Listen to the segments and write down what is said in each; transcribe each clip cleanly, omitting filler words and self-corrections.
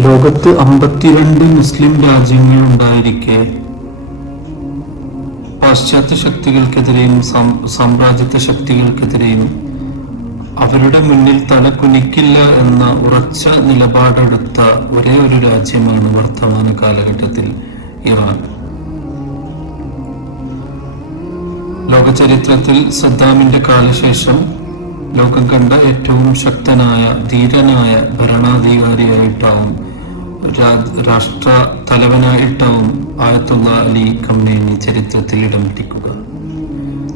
ലോകത്ത് 52 മുസ്ലിം രാജ്യങ്ങളുണ്ടായിരിക്കെ പാശ്ചാത്യ ശക്തികൾക്കെതിരെയും സാമ്രാജ്യത്വ ശക്തികൾക്കെതിരെയും അവരുടെ മുന്നിൽ തല കുനിക്കില്ല എന്ന ഉറച്ച നിലപാടെടുത്ത ഒരേ ഒരു രാജ്യമാണ് വർത്തമാന കാലഘട്ടത്തിൽ ഇറാൻ. ലോക ചരിത്രത്തിൽ സദ്ദാമിന്റെ കാലശേഷം ലോകം കണ്ട ഏറ്റവും ശക്തനായ ധീരനായ ഭരണാധികാരിയായിട്ടാവും രാഷ്ട്ര തലവനായിട്ടാവും ആയത്തുള്ള അലി ഖമനേനി ചരിത്രത്തിൽ ഇടം പിടിക്കുക.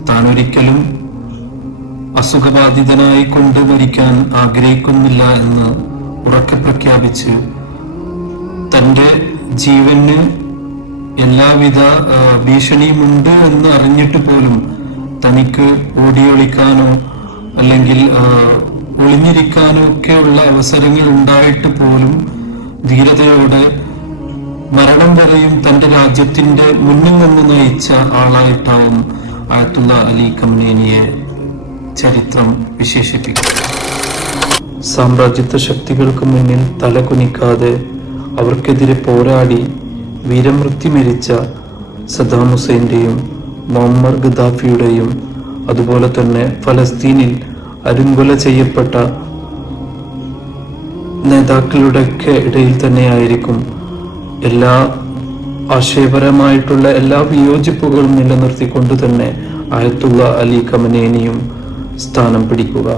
താനൊരിക്കലും അസുഖബാധിതനായി കൊണ്ട് മരിക്കാൻ ആഗ്രഹിക്കുന്നില്ല എന്ന് ഉറക്കെ പ്രഖ്യാപിച്ച് തൻ്റെ ജീവന് എല്ലാവിധ ഭീഷണിയുമുണ്ട് എന്ന് അറിഞ്ഞിട്ട് പോലും തനിക്ക് ഓടിയൊളിക്കാനോ അല്ലെങ്കിൽ ഒളിഞ്ഞിരിക്കാനോ ഒക്കെയുള്ള അവസരങ്ങൾ ഉണ്ടായിട്ട് പോലും ധീരതയോടെ മരണം വരെയും തന്റെ രാജ്യത്തിന്റെ മുന്നിൽ നിന്ന് നയിച്ച ആളായിട്ടാവും ആയത്തുള്ള അലി ഖമനേനിയെ ചരിത്രം വിശേഷിപ്പിക്കും. സാമ്രാജ്യത്വ ശക്തികൾക്ക് മുന്നിൽ തലകുനിക്കാതെ അവർക്കെതിരെ പോരാടി വീരമൃത്യു മരിച്ച സദ്ദാം ഹുസൈന്റെയും മുഅമ്മർ ഗദ്ദാഫിയുടെയും അതുപോലെ തന്നെ ഫലസ്തീനിൽ അരുങ്കൊല ചെയ്യപ്പെട്ട നേതാക്കളുടെയൊക്കെ ഇടയിൽ തന്നെയായിരിക്കും എല്ലാ ആശയപരമായിട്ടുള്ള എല്ലാ വിയോജിപ്പുകളും നിലനിർത്തിക്കൊണ്ട് തന്നെ ആയത്തുള്ള അലി ഖമനേനിയും സ്ഥാനം പിടിക്കുക.